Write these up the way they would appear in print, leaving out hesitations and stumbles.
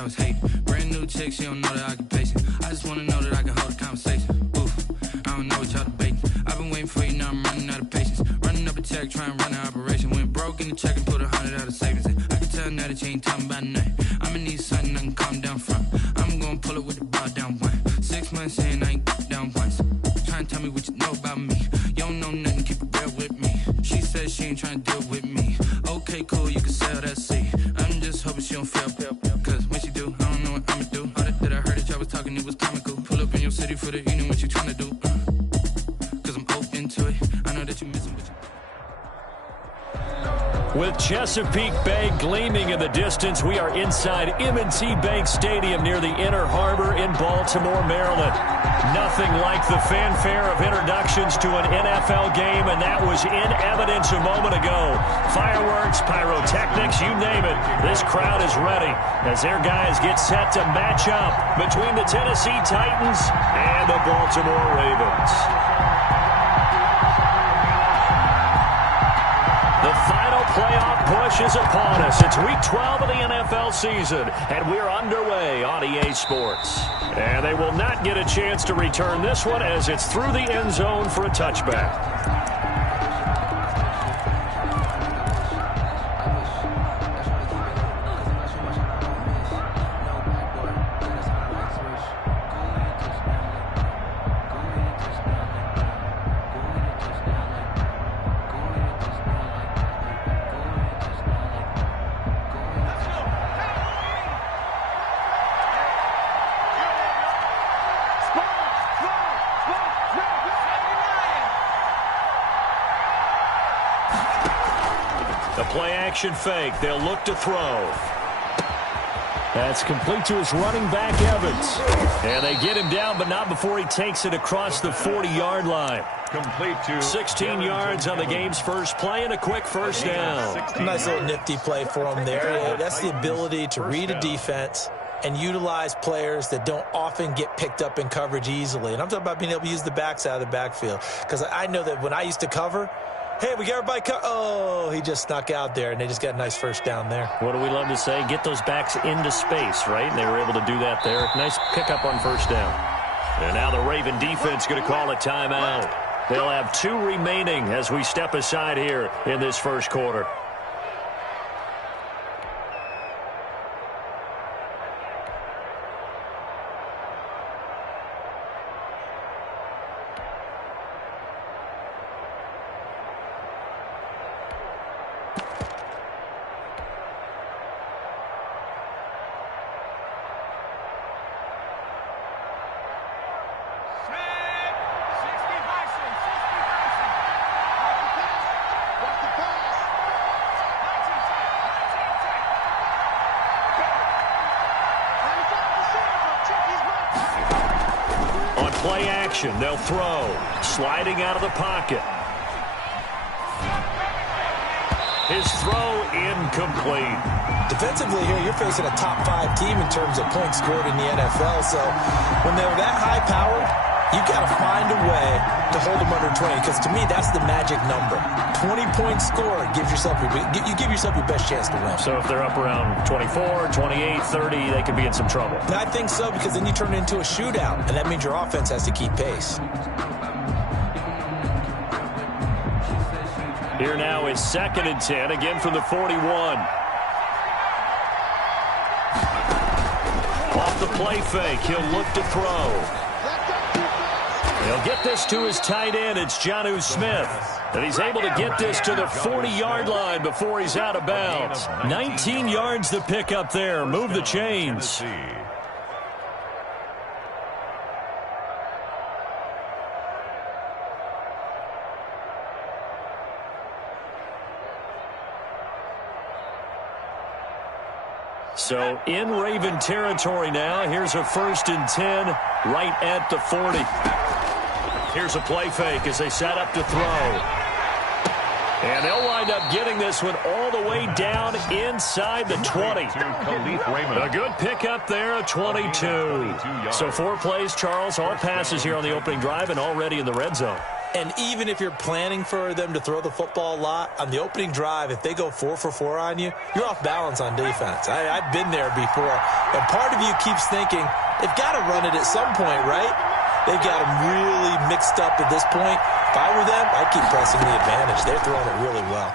that was hate. Brand new chick, she don't know the occupation. I just wanna know that I can hold a conversation. Oof, I don't know what y'all debating. I've been waiting for you, now I'm running out of patience. Running up a check, trying to run an operation. Went broke in the check and put 100 out of savings in. I can tell now that you ain't talking about nothing. I'ma need something I can calm down from. I'm gonna pull it with the bar down one. 6 months in, I ain't down once. Trying to tell me what you know about me. You don't know nothing, keep it real with me. She said she ain't trying to deal with me. Okay, cool, you can sell that seat. I'm just hoping she don't fail. Cause when she do, I don't know what I'ma do. All that I heard that y'all was talking, it was comical. Pull up in your city for the evening, what you trying to do? Cause I'm open to it. I know that you missing what you... With Chesapeake Bay gleaming in the distance, we are inside M&T Bank Stadium near the Inner Harbor in Baltimore, Maryland. Nothing like the fanfare of introductions to an NFL game, and that was in evidence a moment ago. Fireworks, pyrotechnics, you name it. This crowd is ready as their guys get set to match up between the Tennessee Titans and the Baltimore Ravens. The final playoff push is upon us. It's week 12 of the NFL season, and we're underway on EA Sports. And they will not get a chance to return this one as it's through the end zone for a touchback. Play-action fake. They'll look to throw. That's complete to his running back, Evans. And they get him down, but not before he takes it across the 40-yard line. Complete to 16 yards on the game's first play and a quick first down. A nice little nifty play for him there. That's the ability to read a defense and utilize players that don't often get picked up in coverage easily. And I'm talking about being able to use the backs out of the backfield. Because I know that when I used to cover, hey, we got everybody oh, he just snuck out there, and they just got a nice first down there. What do we love to say? Get those backs into space, right? And they were able to do that there. Nice pickup on first down. And now the Raven defense going to call a timeout. They'll have 2 remaining as we step aside here in this first quarter. Play action. They'll throw. Sliding out of the pocket. His throw incomplete. Defensively here, you're facing a top 5 team in terms of points scored in the NFL. So when they're that high powered, you got to find a way to hold them under 20. Because to me, that's the magic number. 20-point score gives yourself you give yourself your best chance to win. So if they're up around 24, 28, 30, they could be in some trouble. I think so, because then you turn it into a shootout, and that means your offense has to keep pace. Here now is 2nd and 10, again from the 41. Off the play fake, he'll look to throw. He'll get this to his tight end. It's Jonnu Smith. And he's able to get this to the 40-yard line before he's out of bounds. 19 yards to pick up there. Move the chains. So in Raven territory now. Here's a 1st and 10 right at the 40. Here's a play fake as they set up to throw. And they'll wind up getting this one all the way down inside the 20. A good pickup there, a 22. So 4 plays, Charles, all passes here on the opening drive and already in the red zone. And even if you're planning for them to throw the football a lot, on the opening drive, if they go 4 for 4 on you, you're off balance on defense. I've been there before. And part of you keeps thinking, they've got to run it at some point, right? They've got them really mixed up at this point. If I were them, I'd keep pressing the advantage. They're throwing it really well.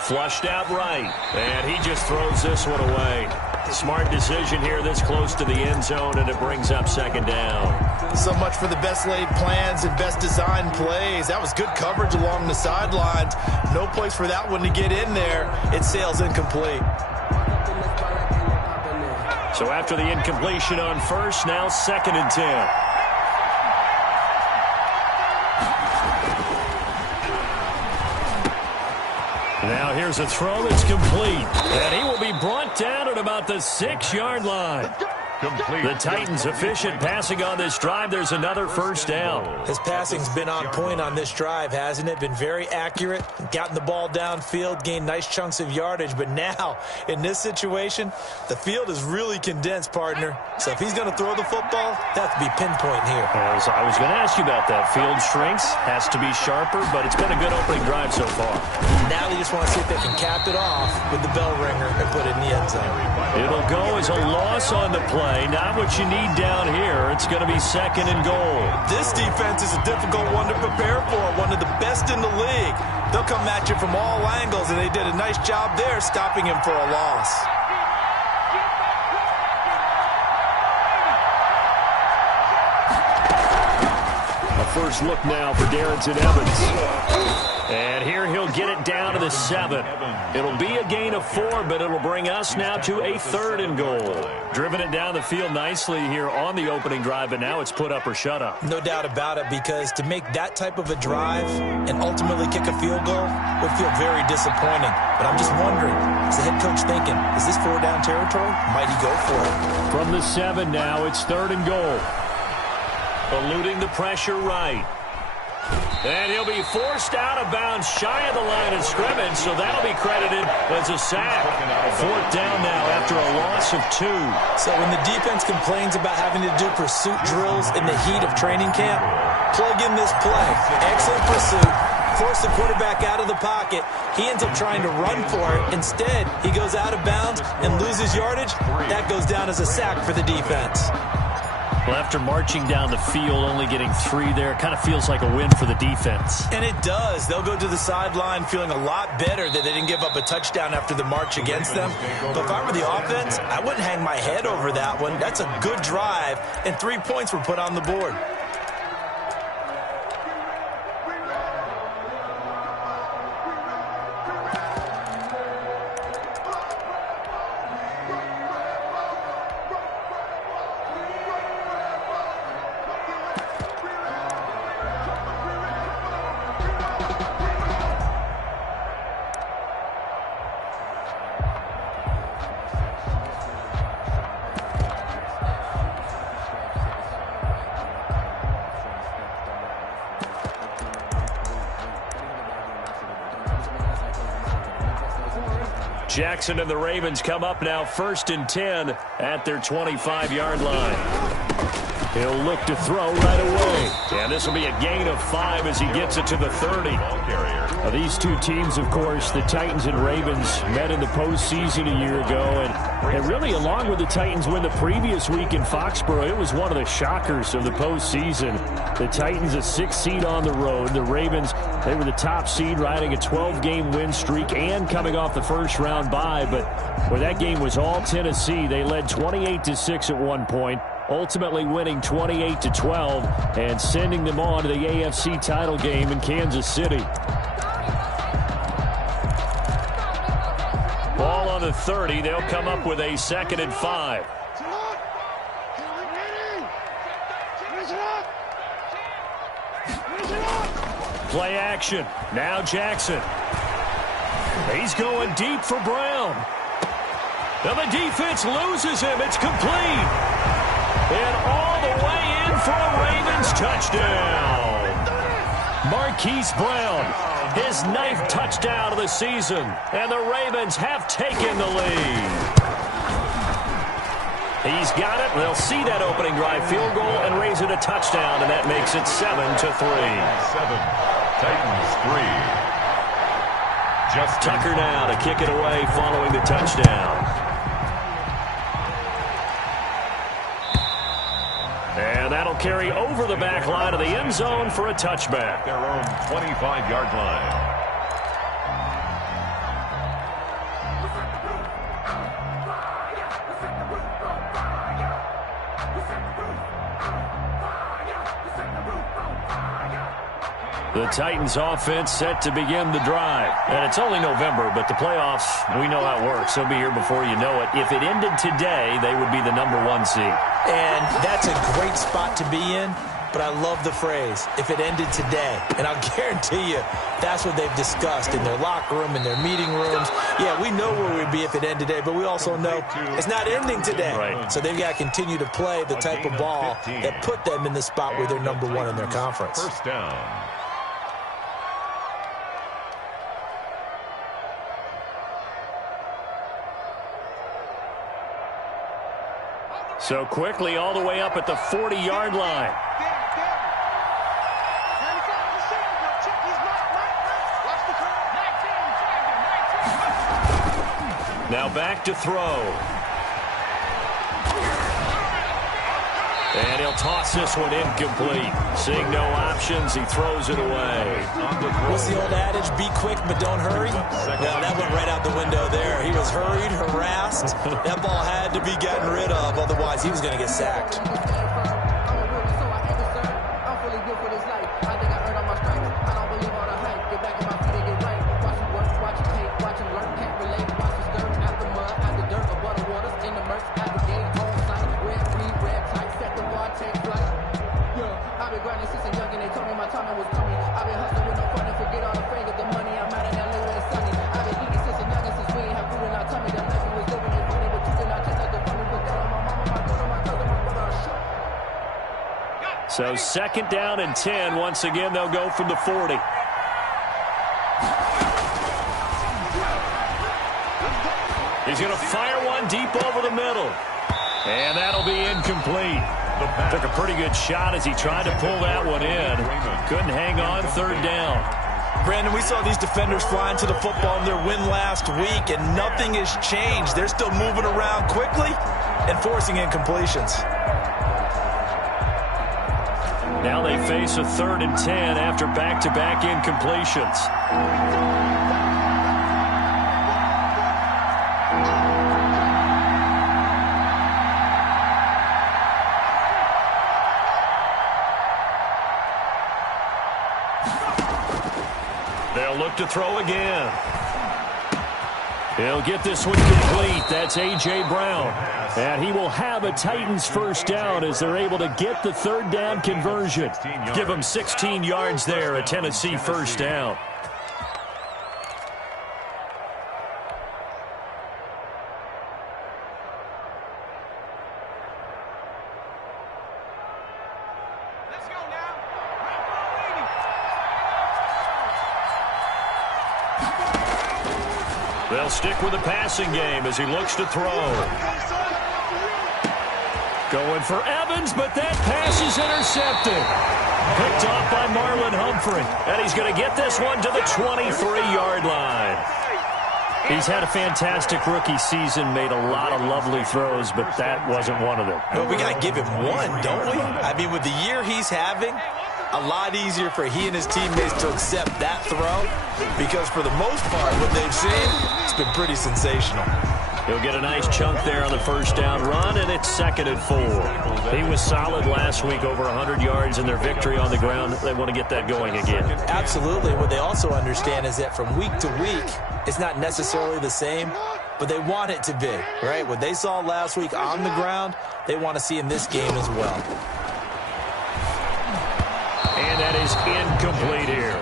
Flushed out right, and he just throws this one away. Smart decision here this close to the end zone, and it brings up second down. So much for the best laid plans and best designed plays. That was good coverage along the sidelines. No place for that one to get in there. It sails incomplete. So after the incompletion on first, now 2nd and 10. Now here's a throw that's complete. And he will be brought down at about the 6-yard line. The Titans efficient passing on this drive. There's another first down. His passing's been on point on this drive, hasn't it? Been very accurate, gotten the ball downfield, gained nice chunks of yardage. But now, in this situation, the field is really condensed, partner. So if he's going to throw the football, that has to be pinpoint here. I was going to ask you about that. Field shrinks, has to be sharper, but it's been a good opening drive so far. Now they just want to see if they can cap it off with the bell ringer and put it in the end zone. It'll go as a loss on the play. Not what you need down here. It's going to be 2nd and goal. This defense is a difficult one to prepare for, one of the best in the league. They'll come at you from all angles, and they did a nice job there stopping him for a loss. A first look now for Darrynton Evans. And here he'll get it down to the 7. It'll be a gain of 4, but it'll bring us now to a 3rd and goal. Driven it down the field nicely here on the opening drive, but now it's put up or shut up. No doubt about it, because to make that type of a drive and ultimately kick a field goal would feel very disappointing. But I'm just wondering, is the head coach thinking, is this 4-down territory? Might he go for it? From the 7 now, it's 3rd and goal. Eluding the pressure right. And he'll be forced out of bounds shy of the line of scrimmage, so that'll be credited as a sack. 4th down now after a loss of 2. So when the defense complains about having to do pursuit drills in the heat of training camp, plug in this play. Excellent pursuit. Force the quarterback out of the pocket. He ends up trying to run for it. Instead, he goes out of bounds and loses yardage. That goes down as a sack for the defense. Well, after marching down the field, only getting 3 there, kind of feels like a win for the defense. And it does. They'll go to the sideline feeling a lot better that they didn't give up a touchdown after the march against them. But if I were the offense, I wouldn't hang my head over that one. That's a good drive, and 3 points were put on the board. Jackson and the Ravens come up now 1st and 10 at their 25-yard line. He'll look to throw right away. And this will be a gain of 5 as he gets it to the 30. Now, these two teams, of course, the Titans and Ravens, met in the postseason a year ago. And really, along with the Titans win the previous week in Foxborough, it was one of the shockers of the postseason. The Titans, a 6th seed on the road. The Ravens, they were the top seed, riding a 12-game win streak and coming off the first-round bye. But where that game was all Tennessee, they led 28-6 at one point, ultimately winning 28-12 and sending them on to the AFC title game in Kansas City. Ball on the 30. They'll come up with a 2nd and 5. Play action. Now Jackson. He's going deep for Brown. Now the defense loses him. It's complete. And all the way in for a Ravens touchdown. Marquise Brown, his 9th touchdown of the season. And the Ravens have taken the lead. He's got it. They'll see that opening drive field goal and raise it a touchdown, and that makes it 7-3. 7. Titans 3. Just Tucker now to kick it away following the touchdown. And that'll carry over the back line of the end zone for a touchback. Their own 25-yard line. The Titans offense set to begin the drive. And it's only November, but the playoffs, we know how it works. They'll be here before you know it. If it ended today, they would be the #1 seed. And that's a great spot to be in, but I love the phrase, if it ended today. And I'll guarantee you, that's what they've discussed in their locker room, in their meeting rooms. Yeah, we know where we'd be if it ended today, but we also know it's not ending today. Right. So they've got to continue to play the type of ball that put them in the spot where they're #1 in their conference. First down. So quickly all the way up at the 40-yard line. Now back to throw. And he'll toss this one incomplete. Seeing no options, he throws it away. What's the old adage? Be quick, but don't hurry? Well, that went right out the window there. He was hurried, harassed. That ball had to be gotten rid of. Otherwise, he was going to get sacked. So 2nd down and 10. Once again, they'll go from the 40. He's going to fire one deep over the middle. And that'll be incomplete. Took a pretty good shot as he tried to pull that one in. Couldn't hang on 3rd down. Brandon, we saw these defenders flying to the football in their win last week, and nothing has changed. They're still moving around quickly and forcing incompletions. Now they face a 3rd and 10 after back-to-back incompletions. They'll look to throw again. He'll get this one complete. That's A.J. Brown. And he will have a Titans first down as they're able to get the 3rd down conversion. Give them 16 yards there, a Tennessee first down. They'll stick with the passing game as he looks to throw. Going for Evans, but that pass is intercepted. Picked off by Marlon Humphrey. And he's going to get this one to the 23-yard line. He's had a fantastic rookie season, made a lot of lovely throws, but that wasn't one of them. But we got to give him one, don't we? I mean, with the year he's having, a lot easier for he and his teammates to accept that throw, because for the most part, what they've seen, it's been pretty sensational. He'll get a nice chunk there on the first down run, and it's 2nd and 4. He was solid last week, over 100 yards in their victory on the ground. They want to get that going again. Absolutely. What they also understand is that from week to week, it's not necessarily the same, but they want it to be, right? What they saw last week on the ground, they want to see in this game as well. And that is incomplete here.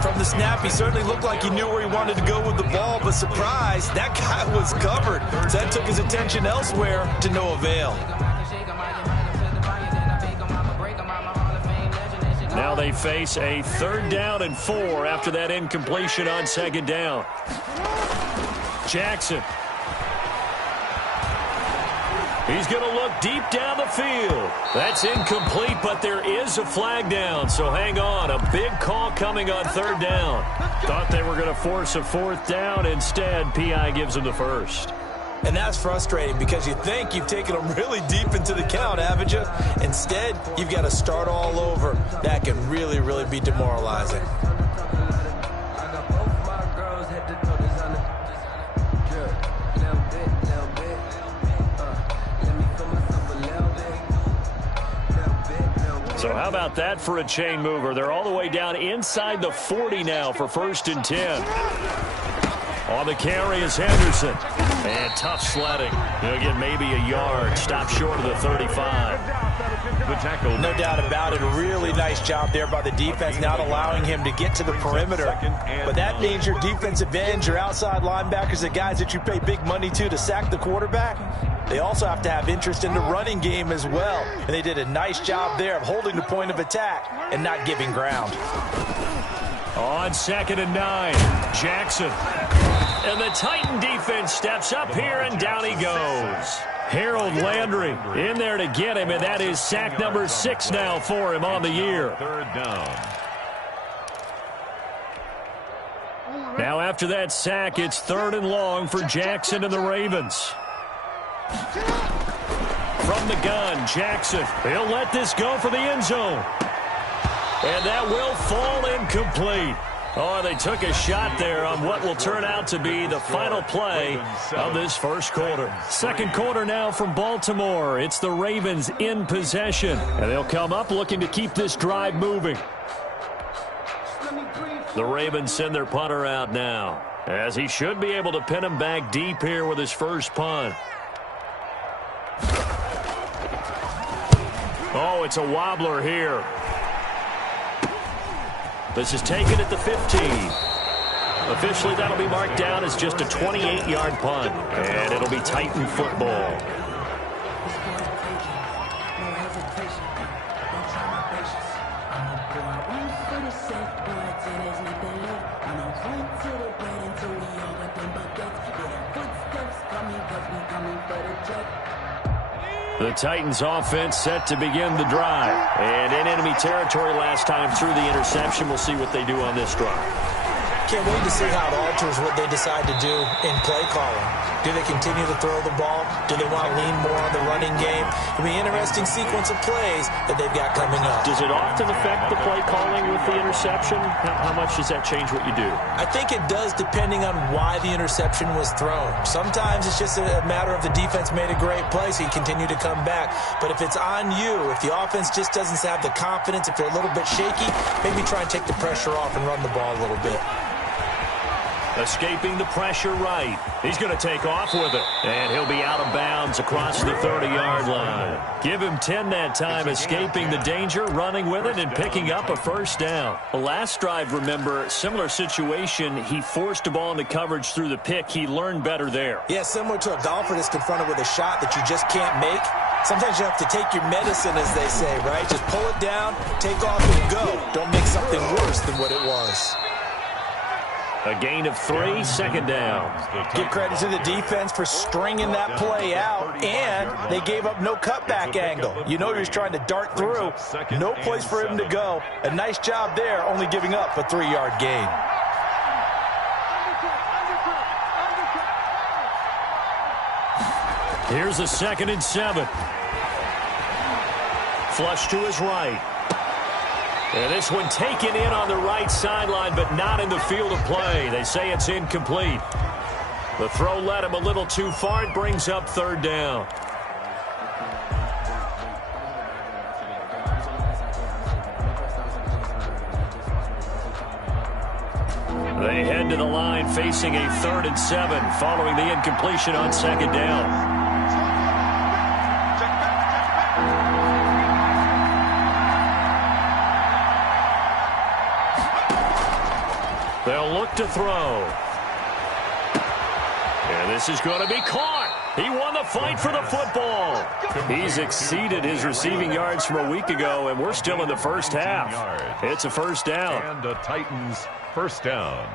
From the snap, he certainly looked like he knew where he wanted to go with the ball, but surprise, that guy was covered. So that took his attention elsewhere to no avail. Now they face a 3rd down and 4 after that incompletion on 2nd down. He's going to look deep down the field. That's incomplete, but there is a flag down, so hang on. A big call coming on third down. Thought they were going to force a fourth down. Instead, P.I. gives them the first. And that's frustrating because you think you've taken them really deep into the count, haven't you? Instead, you've got to start all over. That can really, really be demoralizing. So how about that for a chain mover? They're all the way down inside the 40 now for 1st and 10. On the carry is Henderson. And tough sledding. He'll get maybe a yard. Stop short of the 35. The tackle. No doubt about it. A really nice job there by the defense, not allowing him to get to the perimeter. But that means your defensive ends, your outside linebackers, the guys that you pay big money to sack the quarterback, they also have to have interest in the running game as well. And they did a nice job there of holding the point of attack and not giving ground. On 2nd and 9, Jackson. And the Titan defense steps up here, and down he goes. Harold Landry in there to get him, and that is sack number 6 now for him on the year. 3rd down. Now after that sack, it's 3rd and long for Jackson and the Ravens. From the gun, Jackson. He'll let this go for the end zone. And that will fall incomplete. Oh, they took a shot there on what will turn out to be the final play of this first quarter. Second quarter now from Baltimore. It's the Ravens in possession. And they'll come up looking to keep this drive moving. The Ravens send their punter out now, as he should be able to pin him back deep here with his first punt. Oh, it's a wobbler here. This is taken at the 15. Officially, that'll be marked down as just a 28-yard punt. And it'll be Titan football. The Titans offense set to begin the drive. And in enemy territory last time through the interception. We'll see what they do on this drive. Can't wait to see how it alters what they decide to do in play calling. Do they continue to throw the ball? Do they want to lean more on the running game? It'll be an interesting sequence of plays that they've got coming up. Does it often affect the play calling with the interception? How much does that change what you do? I think it does, depending on why the interception was thrown. Sometimes it's just a matter of the defense made a great play, so you continue to come back. But if it's on you, if the offense just doesn't have the confidence, if they're a little bit shaky, maybe try and take the pressure off and run the ball a little bit. Escaping the pressure right. He's going to take off with it. And he'll be out of bounds across the 30-yard line. Give him 10 that time, escaping the danger, running with it, and picking up a first down. The last drive, remember, similar situation. He forced a ball into coverage through the pick. He learned better there. Yeah, similar to a golfer that's confronted with a shot that you just can't make. Sometimes you have to take your medicine, as they say, right? Just pull it down, take off, and go. Don't make something worse than what it was. A gain of 3, second down. Give credit to the defense for stringing that play out, and they gave up no cutback angle. You know he was trying to dart through. No place for him to go. A nice job there, only giving up a 3-yard gain. Here's a 2nd and 7. Flush to his right. And this one taken in on the right sideline, but not in the field of play. They say it's incomplete. The throw led him a little too far. It brings up 3rd down. They head to the line facing a 3rd and 7 following the incompletion on 2nd down. They'll look to throw. And this is going to be caught. He won the fight for the football. He's exceeded his receiving yards from a week ago, and we're still in the first half. It's a first down. And the Titans' first down.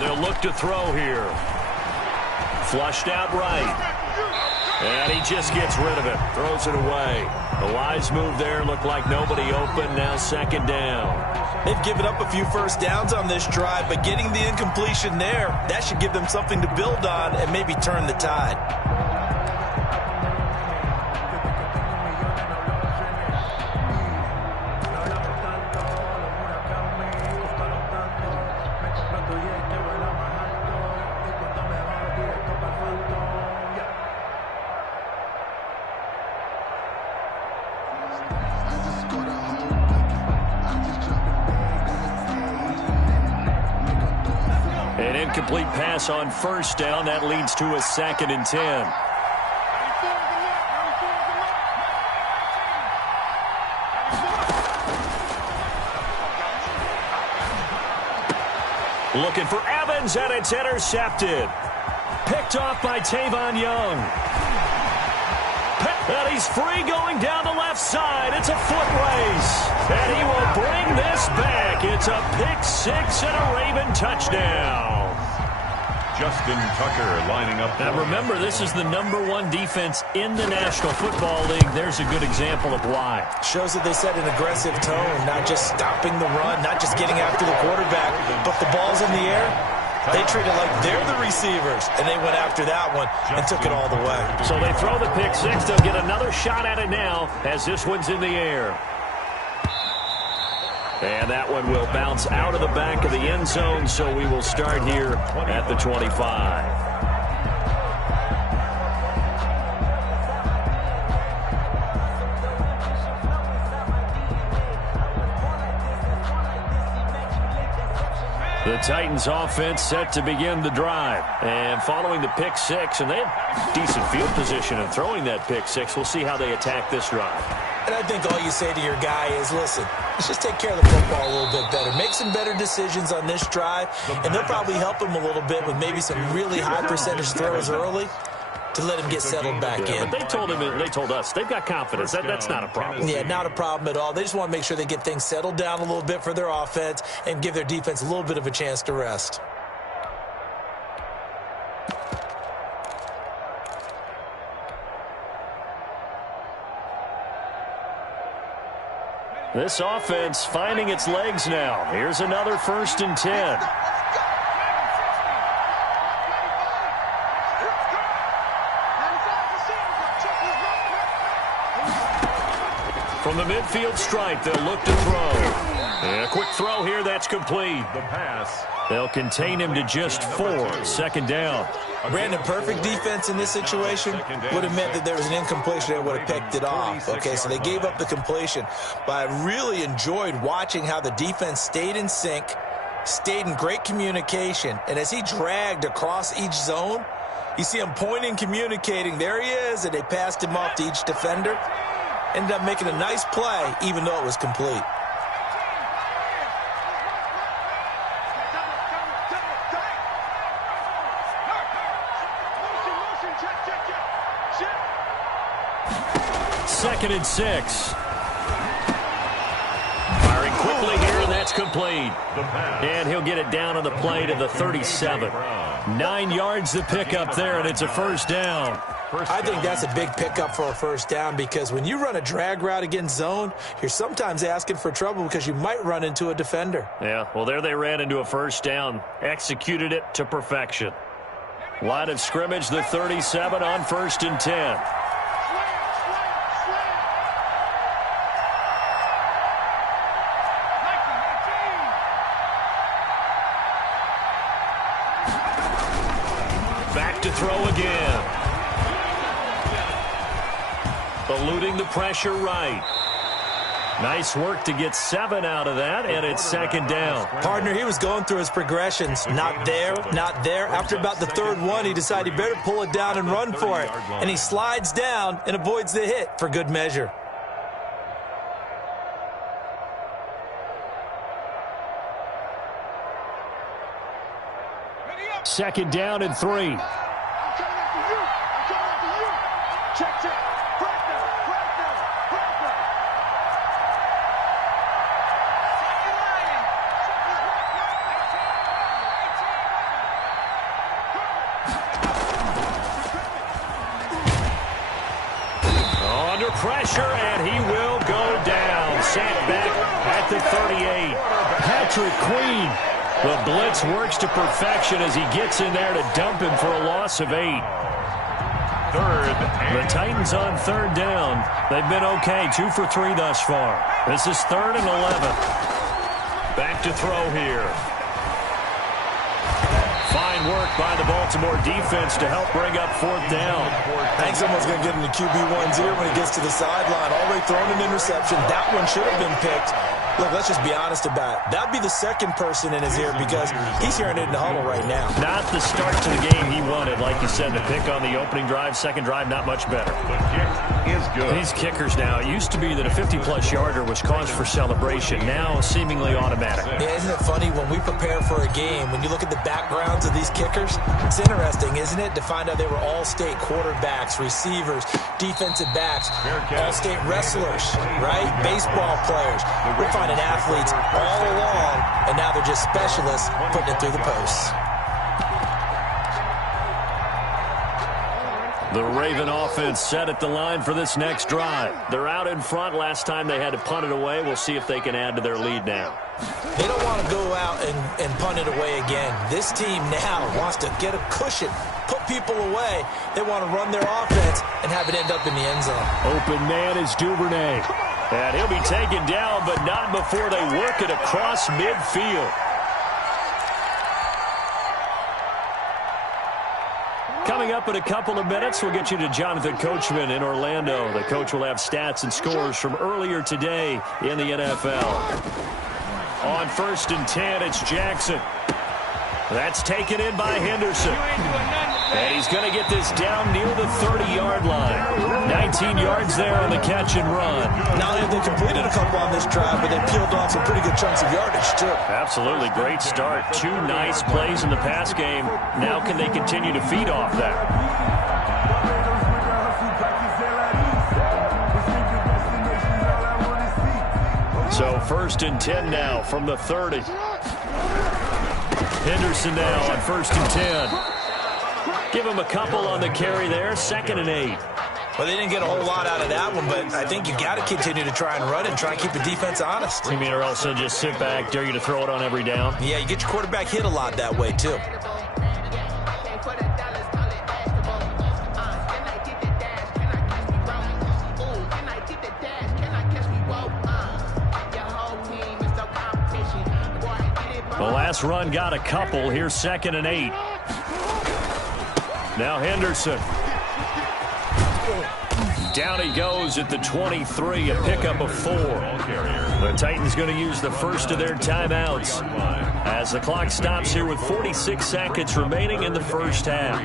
They'll look to throw here. Flushed out right. And he just gets rid of it. Throws it away. The wise move there. Looked like nobody open. Now second down. They've given up a few first downs on this drive, but getting the incompletion there, that should give them something to build on and maybe turn the tide. Incomplete pass on first down. That leads to a 2nd and 10. Looking for Evans, and it's intercepted. Picked off by Tavon Young. And he's free going down the left side. It's a foot race. And he will bring this back. It's a pick six and a Raven touchdown. Justin Tucker lining up. Now remember, this is the #1 defense in the National Football League. There's a good example of why. Shows that they set an aggressive tone, not just stopping the run, not just getting after the quarterback, but the ball's in the air. They treat it like they're the receivers, and they went after that one and took it all the way. So they throw the pick six. They'll get another shot at it now as this one's in the air. And that one will bounce out of the back of the end zone, so we will start here at the 25. The Titans offense set to begin the drive. And following the pick six, and they have decent field position in throwing that pick six. We'll see how they attack this drive. And I think all you say to your guy is, listen, let's just take care of the football a little bit better. Make some better decisions on this drive, and they'll probably help him a little bit with maybe some really high percentage throws early to let him get settled back in. But they told him, they told us, they've got confidence. That's not a problem. Yeah, not a problem at all. They just want to make sure they get things settled down a little bit for their offense and give their defense a little bit of a chance to rest. This offense finding its legs now. Here's another 1st and 10. From the midfield stripe, they'll look to throw. And a quick throw here, that's complete. The pass. They'll contain him to just 4. 2nd down. Brandon, perfect defense in this situation would have meant that there was an incompletion that would have picked it off. Okay, so they gave up the completion. But I really enjoyed watching how the defense stayed in sync, stayed in great communication. And as he dragged across each zone, you see him pointing, communicating. There he is, and they passed him off to each defender. Ended up making a nice play, even though it was complete. Second and 6. Firing quickly here, and that's complete. And he'll get it down on the play to the 37. 9 yards to pick up there, and it's a 1st down. I think that's a big pickup for a 1st down because when you run a drag route against zone, you're sometimes asking for trouble because you might run into a defender. Yeah, well, there they ran into a 1st down. Executed it to perfection. Line of scrimmage, the 37 on 1st and 10. Back to throw again. Eluding the pressure right. Nice work to get 7 out of that, and it's 2nd down. Partner, he was going through his progressions. Not there, not there. After about the 3rd one, he decided he better pull it down and run for it. And he slides down and avoids the hit for good measure. Second down and 3. pressure, and he will go down. Sacked back at the 38. Patrick Queen. The blitz works to perfection as he gets in there to dump him for a loss of 8. The Titans on third down. They've been okay, 2 for 3 thus far. This is 3rd and 11. Back to throw here. Fine work by the Baltimore defense to help bring up 4th down. I think someone's going to get in the QB1's ear when he gets to the sideline. Already thrown an interception. That one should have been picked. Look, let's just be honest about it. That'd be the second person in his ear because he's hearing it in the huddle right now. Not the start to the game he wanted. Like you said, the pick on the opening drive, second drive, not much better. The kick is good. These kickers now, it used to be that a 50-plus yarder was cause for celebration. Now, seemingly automatic. Yeah, isn't it funny when we prepare for a game, when you look at the backgrounds of these kickers, it's interesting, isn't it, to find out they were all-state quarterbacks, receivers, defensive backs, all-state wrestlers, right? Baseball players. We're finding athletes all along, and now they're just specialists putting it through the posts. The Raven offense set at the line for this next drive. They're out in front. Last time they had to punt it away. We'll see if they can add to their lead now. They don't want to go out and punt it away again. This team now wants to get a cushion, put people away. They want to run their offense and have it end up in the end zone. Open man is Duvernay. And he'll be taken down, but not before they work it across midfield. Coming up in a couple of minutes, we'll get you to Jonathan Coachman in Orlando. The coach will have stats and scores from earlier today in the NFL. On 1st and 10, it's Jackson. That's taken in by Henderson. And he's going to get this down near the 30-yard line. 19 yards there on the catch and run. Not only have they completed a couple on this drive, but they peeled off some pretty good chunks of yardage, too. Absolutely. Great start. 2 nice plays in the pass game. Now can they continue to feed off that? So 1st and 10 now from the 30. Henderson now on 1st and 10. Give him a couple on the carry there. 2nd and 8. Well, they didn't get a whole lot out of that one, but I think you got to continue to try and run and try and keep the defense honest. You mean or else they'll just sit back, dare you to throw it on every down? Yeah, you get your quarterback hit a lot that way, too. The last run got a couple. Here's 2nd and 8. Now Henderson. Down he goes at the 23, a pickup of 4. The Titans going to use the first of their timeouts as the clock stops here with 46 seconds remaining in the first half.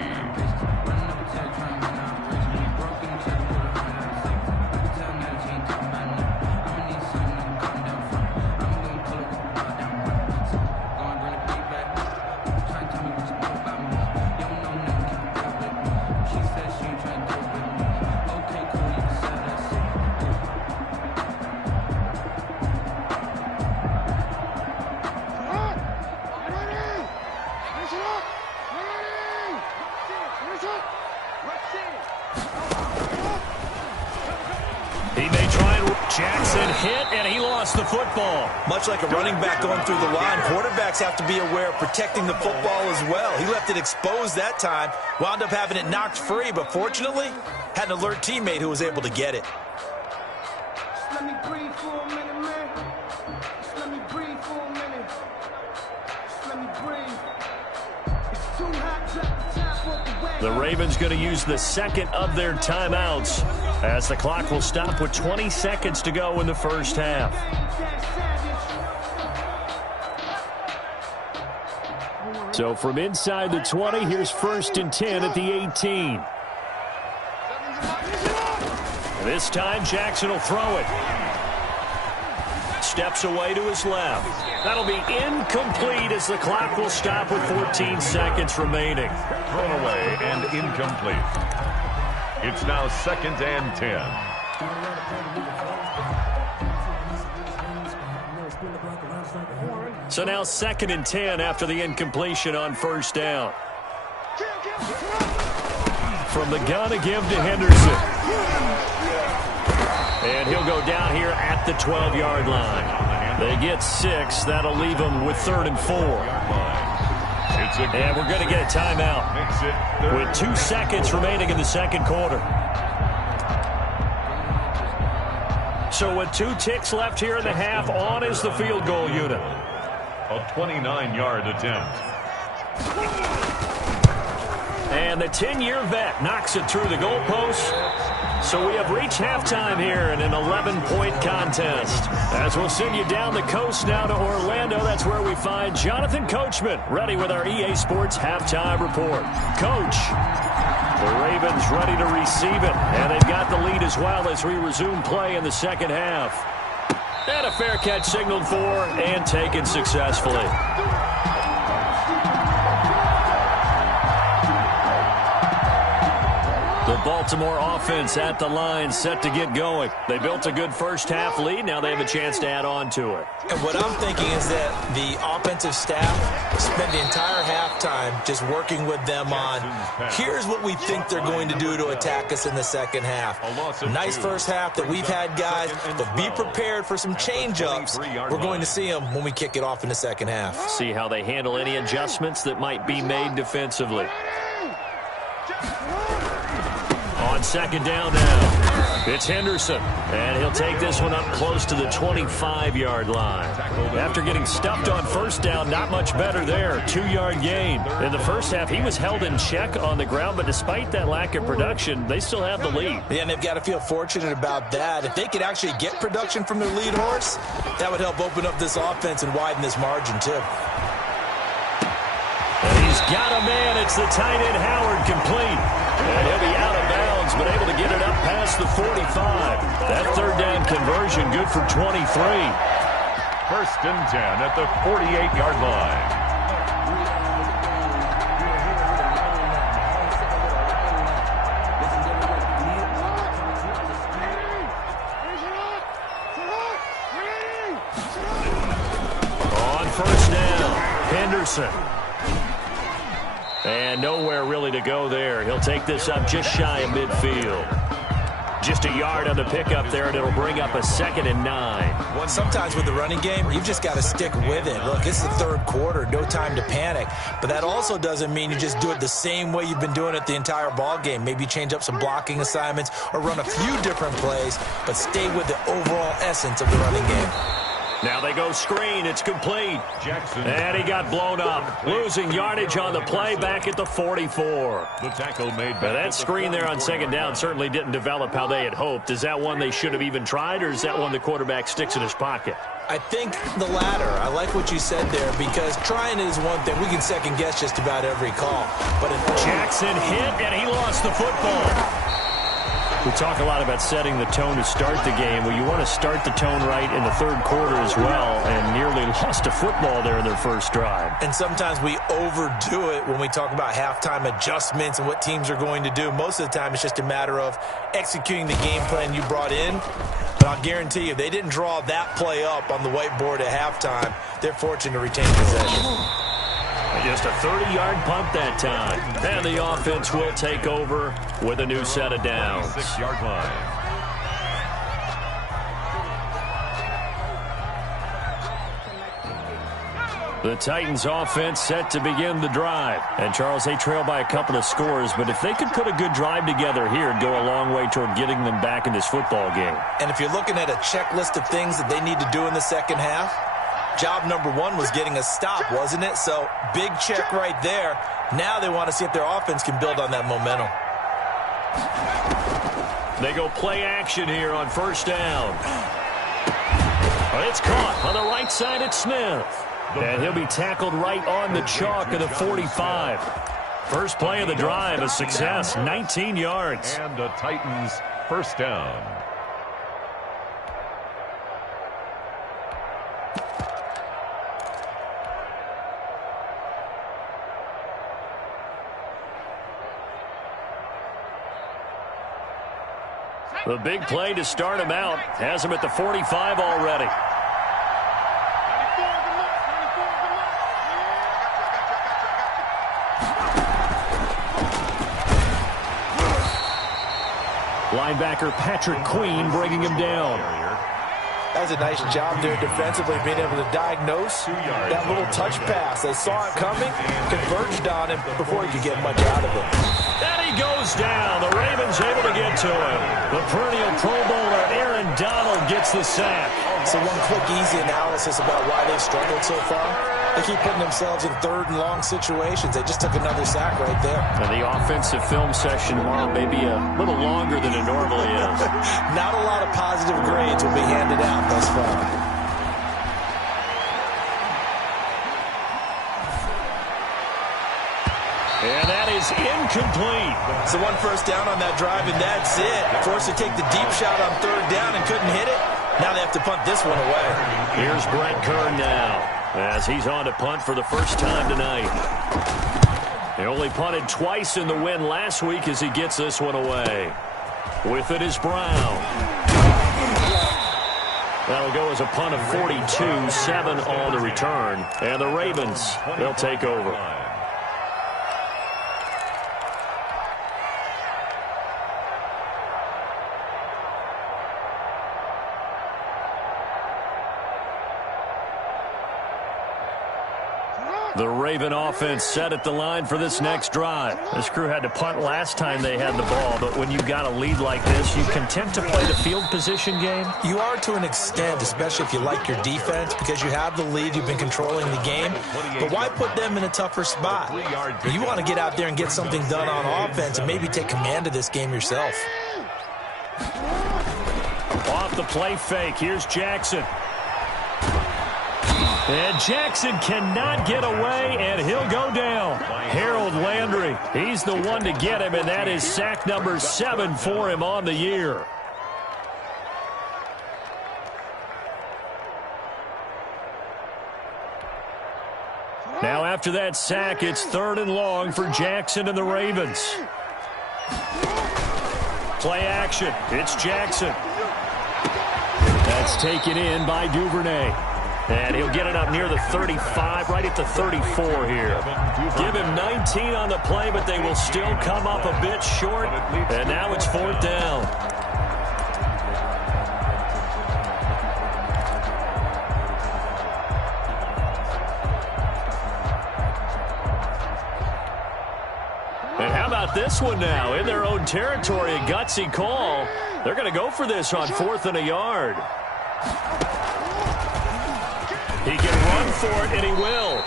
Jackson hit, and he lost the football. Much like a running back going through the line, quarterbacks have to be aware of protecting the football as well. He left it exposed that time, wound up having it knocked free, but fortunately, had an alert teammate who was able to get it. Just let me breathe for a minute, man. Just let me breathe for a minute. Just let me breathe. It's too hot, drop the top off the way. The Ravens going to use the second of their timeouts as the clock will stop with 20 seconds to go in the first half. So from inside the 20, here's 1st and 10 at the 18. This time, Jackson will throw it. Steps away to his left. That'll be incomplete as the clock will stop with 14 seconds remaining. Thrown away and incomplete. It's now 2nd and 10. So now 2nd and 10 after the incompletion on first down. From the gun, a give to Henderson. And he'll go down here at the 12-yard line. They get 6. That'll leave them with 3rd and 4. And we're going to get a timeout with 2 seconds remaining in the second quarter. So with 2 ticks left here in the half, on is the field goal unit. A 29-yard attempt. And the 10-year vet knocks it through the goalpost. So we have reached halftime here in an 11-point contest. As we'll send you down the coast now to Orlando, that's where we find Jonathan Coachman ready with our EA Sports halftime report. Coach, the Ravens ready to receive it, and they've got the lead as well as we resume play in the second half. And a fair catch signaled for and taken successfully. The Baltimore offense at the line, set to get going. They built a good first-half lead. Now they have a chance to add on to it. And what I'm thinking is that the offensive staff spent the entire halftime just working with them on, here's what we think they're going to do to attack us in the second half. Nice first half that we've had, guys, but be prepared for some change-ups. We're going to see them when we kick it off in the second half. See how they handle any adjustments that might be made defensively. On second down now, it's Henderson, and he'll take this one up close to the 25-yard line. After getting stuffed on first down, not much better there, 2-yard gain. In the first half, he was held in check on the ground, but despite that lack of production, they still have the lead. Yeah, and they've got to feel fortunate about that. If they could actually get production from their lead horse, that would help open up this offense and widen this margin, too. And he's got a man. It's the tight end, Howard, complete. And he'll be out of bounds, but able to get it up past the 45. That third down conversion good for 23. 1st and 10 at the 48-yard line. On first down, Henderson. And nowhere really to go there. He'll take this up just shy of midfield. Just a yard on the pickup there, and it'll bring up a 2nd and 9. Sometimes with the running game, you've just got to stick with it. Look, it's the third quarter, no time to panic. But that also doesn't mean you just do it the same way you've been doing it the entire ball game. Maybe change up some blocking assignments or run a few different plays, but stay with the overall essence of the running game. Now they go screen. It's complete. Jackson. And he got blown up. Losing yardage on the play back at the 44. The tackle made back. Now that screen there on second down certainly didn't develop how they had hoped. Is that one they should have even tried, or is that one the quarterback sticks in his pocket? I think the latter. I like what you said there, because trying it is one thing. We can second guess just about every call. But if Jackson hit, and he lost the football. We talk a lot about setting the tone to start the game. Well, you want to start the tone right in the third quarter as well, and nearly lost a football there in their first drive. And sometimes we overdo it when we talk about halftime adjustments and what teams are going to do. Most of the time, it's just a matter of executing the game plan you brought in. But I'll guarantee you, if they didn't draw that play up on the whiteboard at halftime, they're fortunate to retain possession. Just a 30-yard punt that time. And the offense will take over with a new set of downs. 6-yard line. The Titans offense set to begin the drive. And Charles, they trail by a couple of scores, but if they could put a good drive together here, it'd go a long way toward getting them back in this football game. And if you're looking at a checklist of things that they need to do in the second half, job number one was getting a stop, wasn't it? So big check right there. Now they want to see if their offense can build on that momentum. They go play action here on first down. It's caught on the right side at Smith. And he'll be tackled right on the chalk of the 45. First play of the drive, a success, 19 yards. And the Titans first down. The big play to start him out has him at the 45 already. Linebacker Patrick Queen bringing him down. That was a nice job there defensively, being able to diagnose that little touch pass. They saw it coming, converged on him before he could get much out of it. And he goes down. The Ravens able to get to him. The perennial Pro Bowler Aaron Donald gets the sack. So one quick, easy analysis about why they've struggled so far. They keep putting themselves in third and long situations. They just took another sack right there. And the offensive film session tomorrow may be a little longer than it normally is. Not a lot of positive grades will be handed out thus far. And that is incomplete. So one first down on that drive, and that's it. Forced to take the deep shot on third down and couldn't hit it. Now they have to punt this one away. Here's Brent Kern now, as he's on to punt for the first time tonight. He only punted twice in the win last week as he gets this one away. With it is Brown. That'll go as a punt of 42, 7 on the return. And the Ravens, they'll take over. The Raven offense set at the line for this next drive. This crew had to punt last time they had the ball, but when you've got a lead like this, you content to play the field position game? You are to an extent, especially if you like your defense, because you have the lead, you've been controlling the game. But why put them in a tougher spot? You want to get out there and get something done on offense and maybe take command of this game yourself. Off the play fake, here's Jackson. And Jackson cannot get away, and he'll go down. Harold Landry, he's the one to get him, and that is sack number 7 for him on the year. Now after that sack, it's 3rd and long for Jackson and the Ravens. Play action. It's Jackson. That's taken in by Duvernay. And he'll get it up near the 35, right at the 34 here. Give him 19 on the play, but they will still come up a bit short. And now it's 4th down. And how about this one now? In their own territory, a gutsy call. They're going to go for this on 4th and a yard. He can run for it, and he will.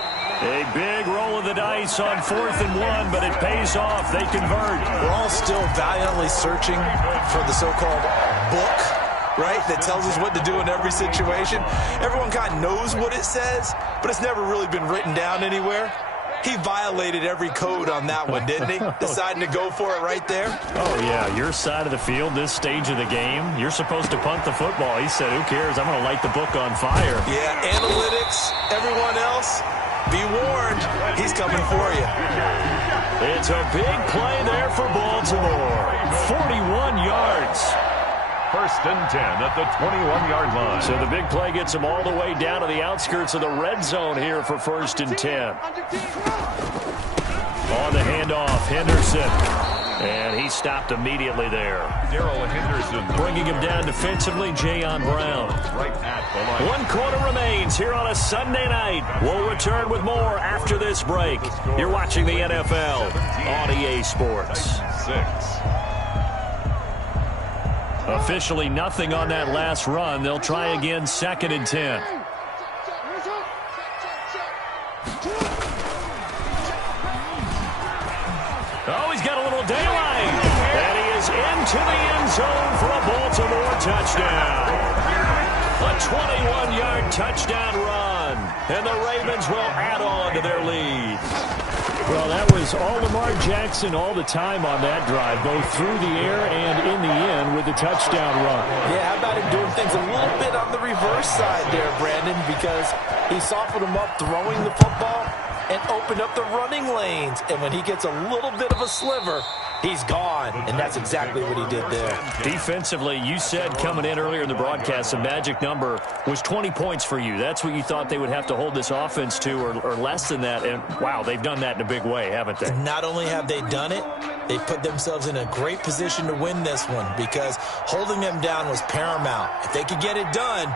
A big roll of the dice on 4th and 1, but it pays off. They convert. We're all still valiantly searching for the so-called book, right, that tells us what to do in every situation. Everyone kind of knows what it says, but it's never really been written down anywhere. He violated every code on that one, didn't he? Deciding to go for it right there. Oh, yeah, your side of the field, this stage of the game, you're supposed to punt the football. He said, who cares? I'm going to light the book on fire. Yeah, analytics, everyone else, be warned, he's coming for you. It's a big play there for Baltimore. 41 yards. 1st and 10 at the 21-yard line. So the big play gets them all the way down to the outskirts of the red zone here for 1st and 10. On the handoff, Henderson. And he stopped immediately there. Darrell Henderson. Bringing him down defensively, Jayon Brown. Right at the line. 1 quarter remains here on a Sunday night. We'll return with more after this break. You're watching the NFL on EA Sports. 6. Officially nothing on that last run. They'll try again 2nd and 10. Oh, he's got a little daylight. And he is into the end zone for a Baltimore touchdown. A 21-yard touchdown run. And the Ravens will add on to their lead. Well, that was all Lamar Jackson all the time on that drive, both through the air and in the end with the touchdown run. Yeah, how about him doing things a little bit on the reverse side there, Brandon, because he softened him up throwing the football and opened up the running lanes. And when he gets a little bit of a sliver, he's gone, and that's exactly what he did there. Defensively, you said coming in earlier in the broadcast, the magic number was 20 points for you. That's what you thought they would have to hold this offense to, or less than that. And, wow, they've done that in a big way, haven't they? Not only have they done it, they put themselves in a great position to win this one because holding them down was paramount. If they could get it done,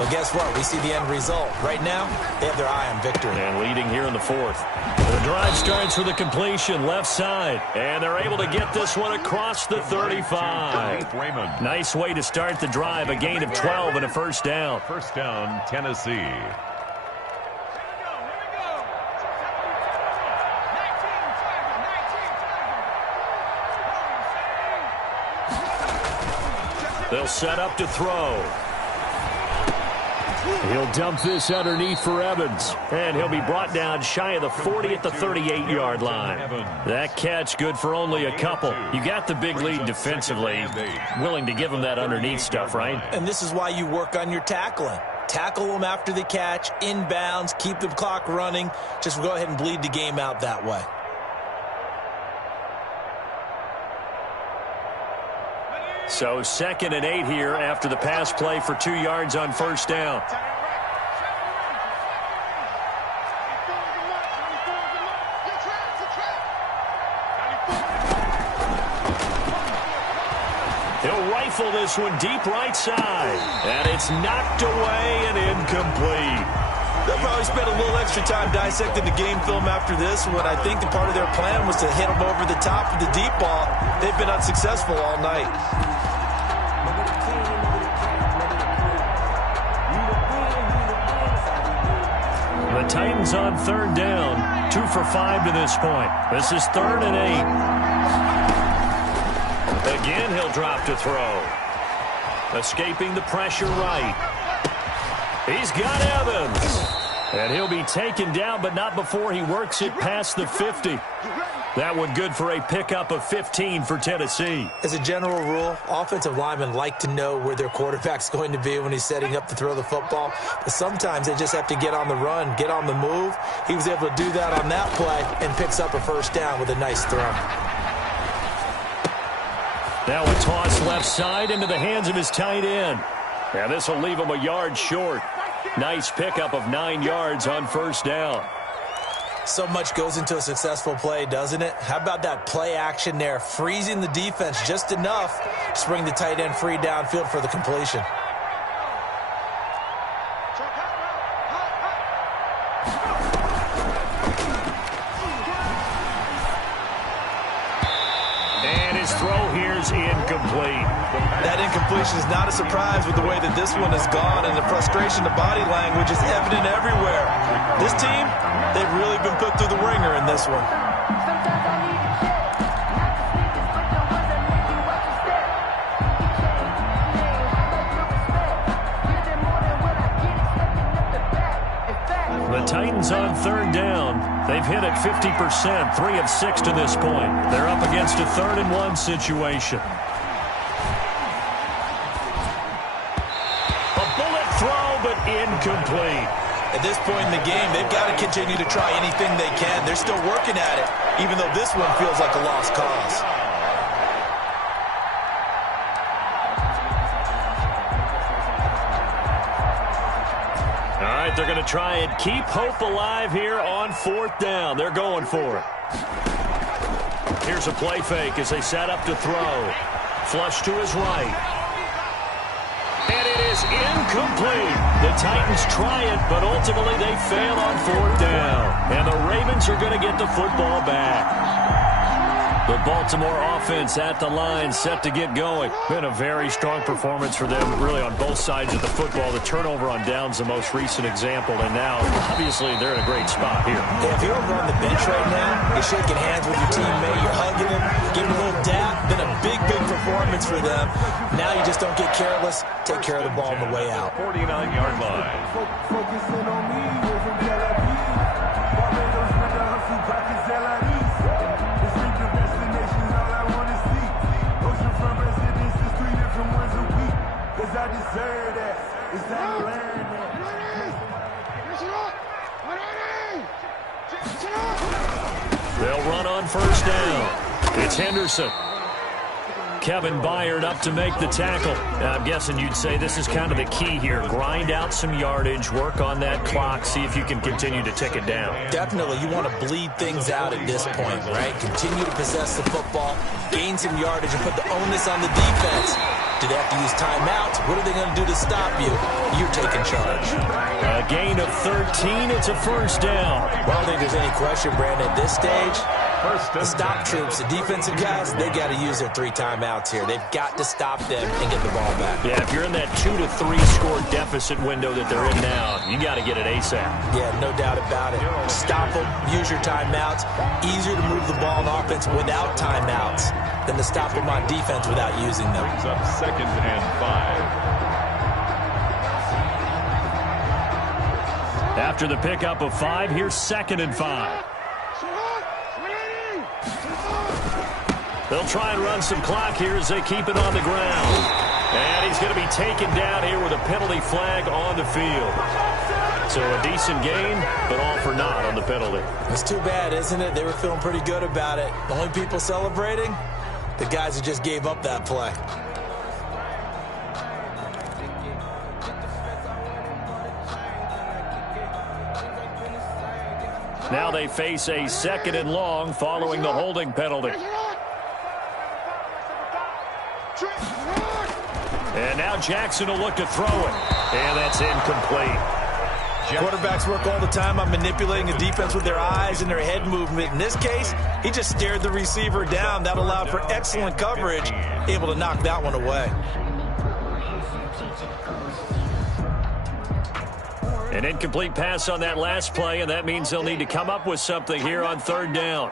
well, guess what? We see the end result. Right now, they have their eye on victory. And leading here in the fourth. The drive starts with a completion left side. And they're able to get this one across the 35. Nice way to start the drive. A gain of 12 and a first down. First down, Tennessee. They'll set up to throw. He'll dump this underneath for Evans. And he'll be brought down shy of the 40 at the 38-yard line. That catch good for only a couple. You got the big lead defensively. Willing to give him that underneath stuff, right? And this is why you work on your tackling. Tackle them after the catch, inbounds, keep the clock running. Just go ahead and bleed the game out that way. So 2nd and 8 here after the pass play for 2 yards on first down. He'll rifle this one deep right side. And it's knocked away and incomplete. They'll probably spend a little extra time dissecting the game film after this when I think the part of their plan was to hit them over the top of the deep ball. They've been unsuccessful all night. The Titans on third down, 2 for 5 to this point. This is 3rd and 8. Again, he'll drop to throw. Escaping the pressure right. He's got Evans. And he'll be taken down, but not before he works it past the 50. That one good for a pickup of 15 for Tennessee. As a general rule, offensive linemen like to know where their quarterback's going to be when he's setting up to throw the football. But sometimes they just have to get on the run, get on the move. He was able to do that on that play and picks up a first down with a nice throw. Now a toss left side into the hands of his tight end. Now this will leave him a yard short. Nice pickup of 9 yards on first down. So much goes into a successful play, doesn't it? How about that play action there, freezing the defense just enough to bring the tight end free downfield for the completion. And his throw here is incomplete. That incompletion is not a surprise with the way that this one has gone, and the frustration, the body language is evident everywhere. This team, they've really been put through the ringer in this one. The Titans on third down. They've hit it 50%, 3 of 6 to this point. They're up against a 3rd and 1 situation. A bullet throw, but incomplete. At this point in the game, they've got to continue to try anything they can. They're still working at it, even though this one feels like a lost cause. All right, they're going to try and keep hope alive here on 4th down. They're going for it. Here's a play fake as they set up to throw. Flush to his right. And it is incomplete. The Titans try it, but ultimately they fail on 4th down. And the Ravens are going to get the football back. The Baltimore offense at the line, set to get going. Been a very strong performance for them, really on both sides of the football. The turnover on downs, the most recent example, and now, obviously, they're in a great spot here. Yeah, if you're over on the bench right now, you're shaking hands with your teammate, you're hugging him, giving a little dap. Been a big, big performance for them. Now you just don't get careless. Take care of the ball on the way out. 49-yard line. Focusing on me, we're from Tel Aviv. Barbados with the hustle, pockets LREs. This ain't the destination, all I wanna see. Oceanfront residences, 3 different ones a week. Cause I deserve that. It's time to learn that. They'll run on first down. It's Henderson. Kevin Byard up to make the tackle. I'm guessing you'd say this is kind of the key here. Grind out some yardage, work on that clock, see if you can continue to tick it down. Definitely. You want to bleed things out at this point, right? Continue to possess the football, gain some yardage, and put the onus on the defense. Do they have to use timeouts? What are they going to do to stop you? You're taking charge. A gain of 13. It's a first down. Well, I don't think there's any question, Brandon, at this stage. The stop troops, the defensive guys, they got to use their 3 timeouts here. They've got to stop them and get the ball back. Yeah, if you're in that 2 to 3 score deficit window that they're in now, you got to get it ASAP. Yeah, no doubt about it. Stop them, use your timeouts. Easier to move the ball on offense without timeouts than to stop them on defense without using them. Brings up 2nd and 5. After the pickup of 5, here's 2nd and 5. They'll try and run some clock here as they keep it on the ground. And he's going to be taken down here with a penalty flag on the field. So a decent gain, but all for naught on the penalty. It's too bad, isn't it? They were feeling pretty good about it. The only people celebrating, the guys who just gave up that play. Now they face a 2nd and long following the holding penalty. And now Jackson will look to throw it. And that's incomplete. Quarterbacks work all the time on manipulating the defense with their eyes and their head movement. In this case, he just stared the receiver down. That allowed for excellent coverage, able to knock that one away. An incomplete pass on that last play, and that means they'll need to come up with something here on 3rd down.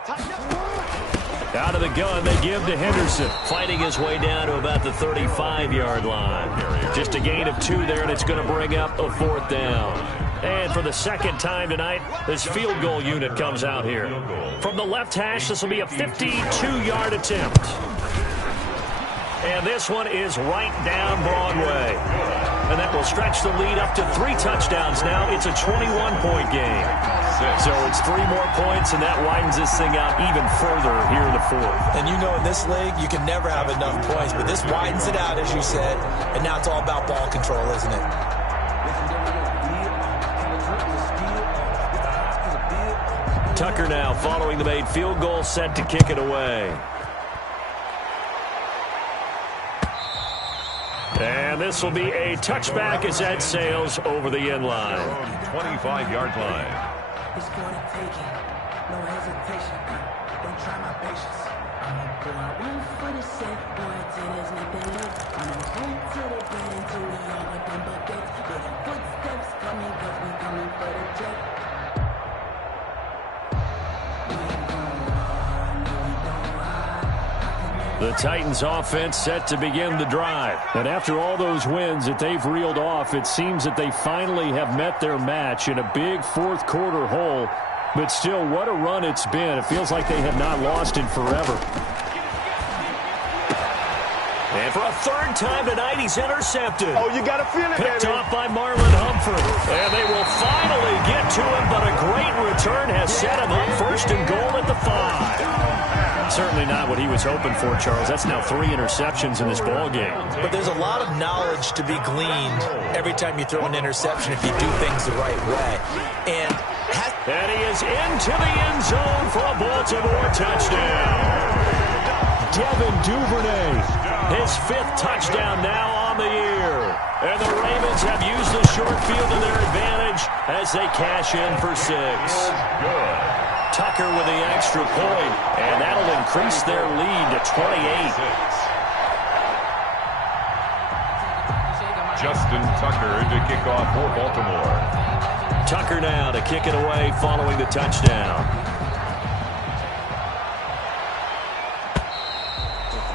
Out of the gun, they give to Henderson, fighting his way down to about the 35-yard line. Just a gain of 2 there, and it's going to bring up a 4th down. And for the 2nd time tonight, this field goal unit comes out here. From the left hash, this will be a 52-yard attempt. And this one is right down Broadway. And that will stretch the lead up to 3 touchdowns now. It's a 21-point game. So it's 3 more points, and that widens this thing out even further here in the 4th. And you know in this league, you can never have enough points, but this widens it out, as you said, and now it's all about ball control, isn't it? Tucker now following the made field goal, set to kick it away. And this will be a touchback as that sails over the end line. 25-yard line. It's for the taking, no hesitation. Don't try my patience. I'm a boy, one for the safe boy, till there's nothing left. I'm a boy to the bed until we all with them buckets. With the footsteps coming, cause we coming for the jet. The Titans offense set to begin the drive. And after all those wins that they've reeled off, it seems that they finally have met their match in a big 4th quarter hole. But still, what a run it's been. It feels like they have not lost in forever. And for a 3rd time tonight, he's intercepted. Oh, you got to feel it, Picked baby. off by Marlon Humphrey. And they will finally get to him, but a great return has set him up 1st and goal at the 5. Certainly not what he was hoping for, Charles. That's now 3 interceptions in this ball game. But there's a lot of knowledge to be gleaned every time you throw an interception if you do things the right way. And he is into the end zone for a Baltimore touchdown. Devin Duvernay, his 5th touchdown now on the year. And the Ravens have used the short field to their advantage as they cash in for 6. Good. Tucker with the extra point, and that'll increase their lead to 28. Justin Tucker to kick off for Baltimore. Tucker now to kick it away following the touchdown.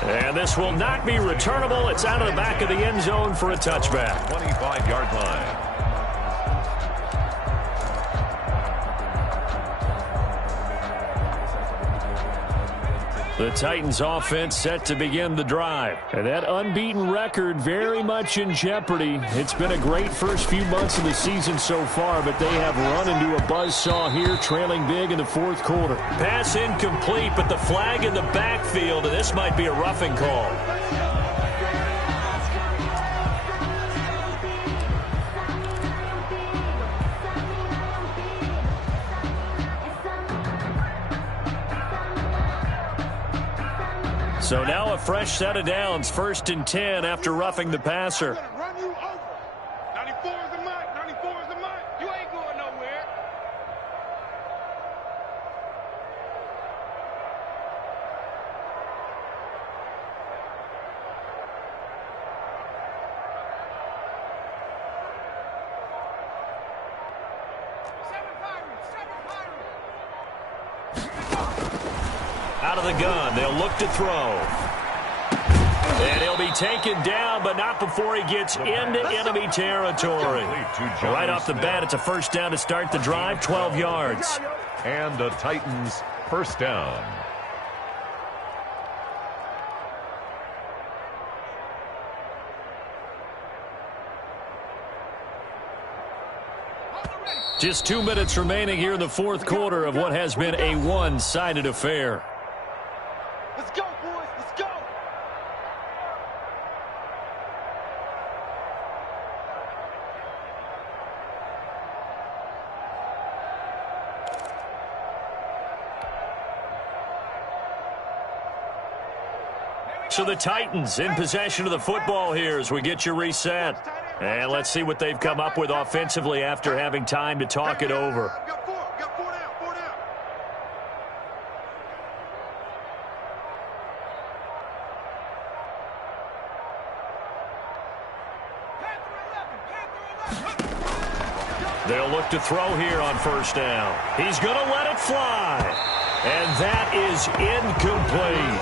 And this will not be returnable. It's out of the back of the end zone for a touchback. 25-yard line. The Titans offense set to begin the drive. And that unbeaten record very much in jeopardy. It's been a great first few months of the season so far, but they have run into a buzzsaw here, trailing big in the fourth quarter. Pass incomplete, but the flag in the backfield, and this might be a roughing call. So now a fresh set of downs, 1st and 10 after roughing the passer. Run you over. 94 is the mic. 94 is the mic. You ain't going nowhere. Out of the gun, they'll look to throw. And he'll be taken down, but not before he gets into enemy territory. Right off the bat, it's a first down to start the drive, 12 yards. And the Titans first down. Just 2 minutes remaining here in the fourth quarter of what has been a one-sided affair. Let's go, boys. Let's go. So the Titans in possession of the football here as we get you reset. And let's see what they've come up with offensively after having time to talk it over. Got four down, 4 down. They'll look to throw here on first down. He's going to let it fly. And that is incomplete.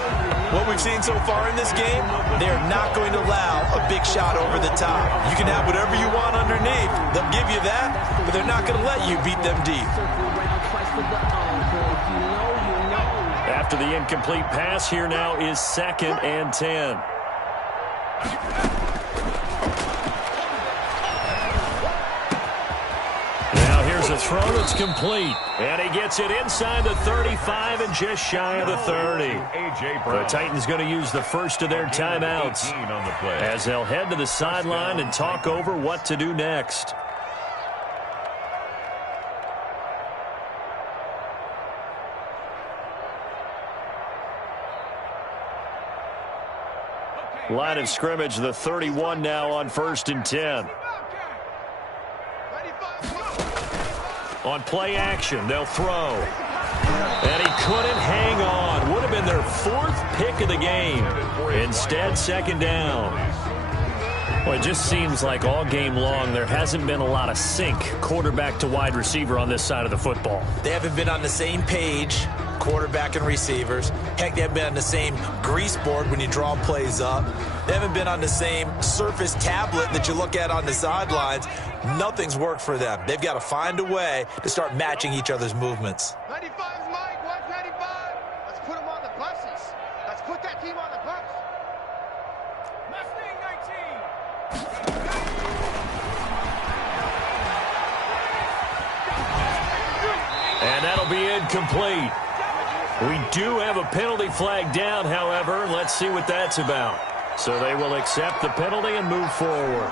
What we've seen so far in this game, they're not going to allow a big shot over the top. You can have whatever you want underneath. They'll give you that, but they're not going to let you beat them deep. After the incomplete pass, here now is 2nd and 10. A throw that's complete, and he gets it inside the 35 and just shy of the 30. The Titans going to use the first of their timeouts as they'll head to the sideline and talk over what to do next. Line of scrimmage, the 31 now on 1st and 10. On play action, they'll throw. And he couldn't hang on. Would have been their 4th pick of the game. Instead, 2nd down. Well, it just seems like all game long there hasn't been a lot of sync quarterback to wide receiver on this side of the football. They haven't been on the same page, quarterback and receivers. Heck, they haven't been on the same grease board when you draw plays up. They haven't been on the same surface tablet that you look at on the sidelines. Nothing's worked for them. They've got to find a way to start matching each other's movements. 95's Mike, watch 95. Let's put him on the buses. Let's put that team on the bus. Mustang 19. And that'll be incomplete. We do have a penalty flag down, however. Let's see what that's about. So they will accept the penalty and move forward.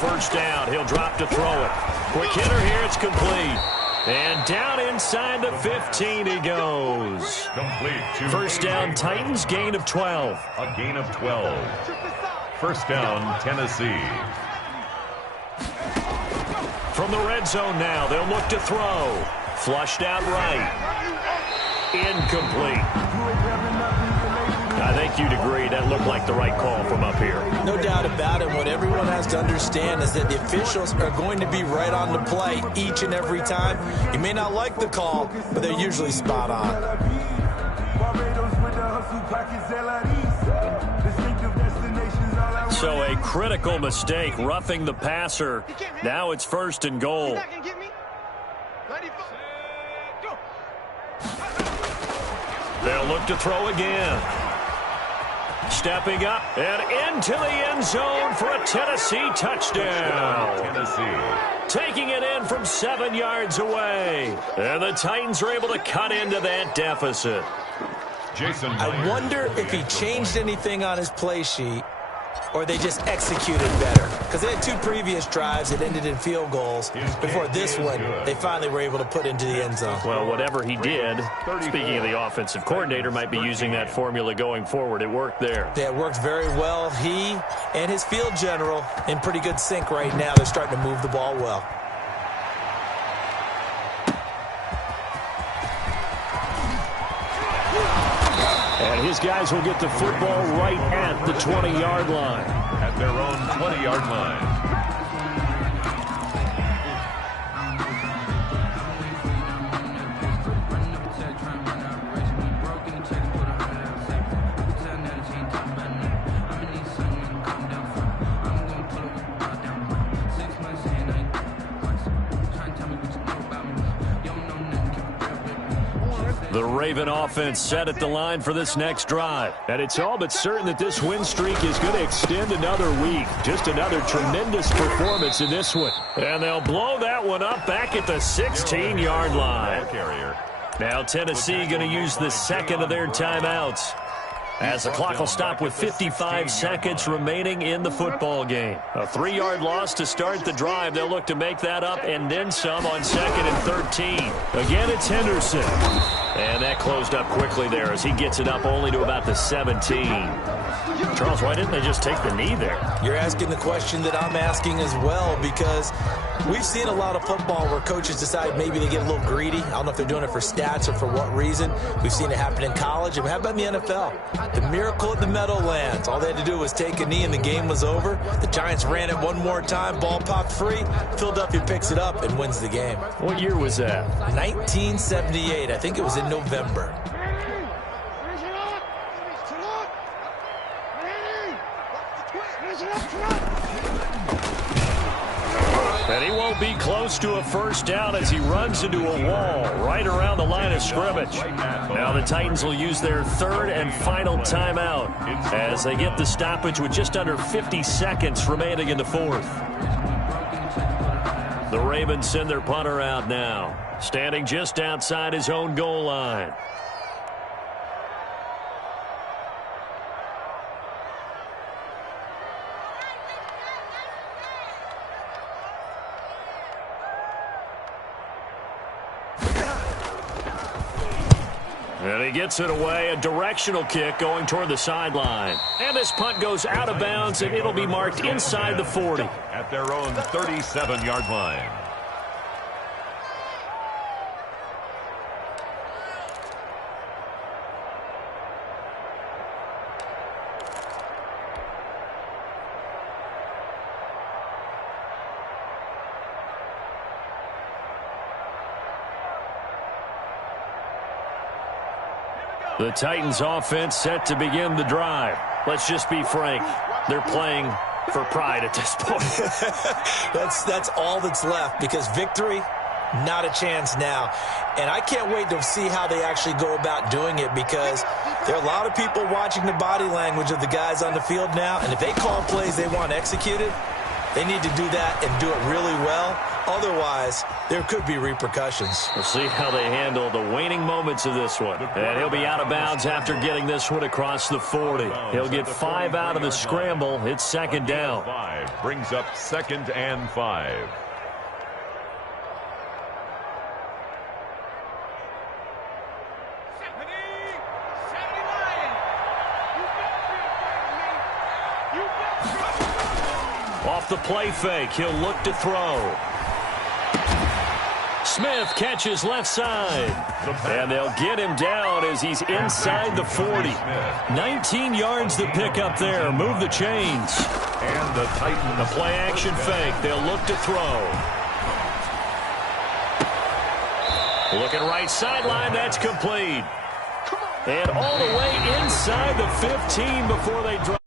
First down, he'll drop to throw it. Quick hitter here, it's complete. And down inside the 15 he goes. Complete. First down, Titans, gain of 12. A gain of 12. First down, Tennessee. From the red zone now, they'll look to throw. Flushed out right. Incomplete. I think you'd agree that looked like the right call from up here. No doubt about it. What everyone has to understand is that the officials are going to be right on the play each and every time. You may not like the call, but they're usually spot on. So a critical mistake, roughing the passer. Now it's 1st and goal. They'll look to throw again. Stepping up and into the end zone for a Tennessee touchdown. Tennessee. Taking it in from 7 yards away. And the Titans are able to cut into that deficit. Jason I Myers. wonder if he changed anything on his play sheet or they just executed better. Because they had 2 previous drives that ended in field goals. Before this one, they finally were able to put into the end zone. Well, whatever he did, speaking of the offensive coordinator, might be using that formula going forward. It worked there. Yeah, it worked very well. He and his field general in pretty good sync right now. They're starting to move the ball well. And his guys will get the football right at the 20-yard line. At their own 20-yard line. The Raven offense set at the line for this next drive. And it's all but certain that this win streak is going to extend another week. Just another tremendous performance in this one. And they'll blow that one up back at the 16-yard line. Now Tennessee going to use the second of their timeouts, as the clock will stop with 55 seconds remaining in the football game. A 3-yard loss to start the drive. They'll look to make that up and then some on 2nd and 13. Again, it's Henderson. And that closed up quickly there as he gets it up only to about the 17. Charles, why didn't they just take the knee there? You're asking the question that I'm asking as well, because we've seen a lot of football where coaches decide maybe they get a little greedy. I don't know if they're doing it for stats or for what reason. We've seen it happen in college. And how about in the NFL? The miracle at the Meadowlands. All they had to do was take a knee and the game was over. The Giants ran it one more time. Ball popped free. Philadelphia picks it up and wins the game. What year was that? 1978. I think it was in November. And he won't be close to a first down as he runs into a wall right around the line of scrimmage. Now the Titans will use their 3rd and final timeout as they get the stoppage with just under 50 seconds remaining in the 4th. The Ravens send their punter out now, standing just outside his own goal line. And he gets it away, a directional kick going toward the sideline. And this punt goes out of bounds, and it'll be marked inside the 40. At their own 37-yard line. The Titans offense set to begin the drive. Let's just be frank. They're playing for pride at this point. That's all that's left, because victory, not a chance now. And I can't wait to see how they actually go about doing it, because there are a lot of people watching the body language of the guys on the field now. And if they call plays they want executed, they need to do that and do it really well. Otherwise, there could be repercussions. We'll see how they handle the waning moments of this one. And he'll be out of bounds after getting this one across the 40. He'll get 5 out of the scramble. It's 2nd down. 5 brings up 2nd and 5. Off the play fake, he'll look to throw. Smith catches left side. And they'll get him down as he's inside the 40. 19 yards to pick up there. Move the chains. And the Titans. The play action fake. They'll look to throw. Looking right sideline. That's complete. And all the way inside the 15 before they drop.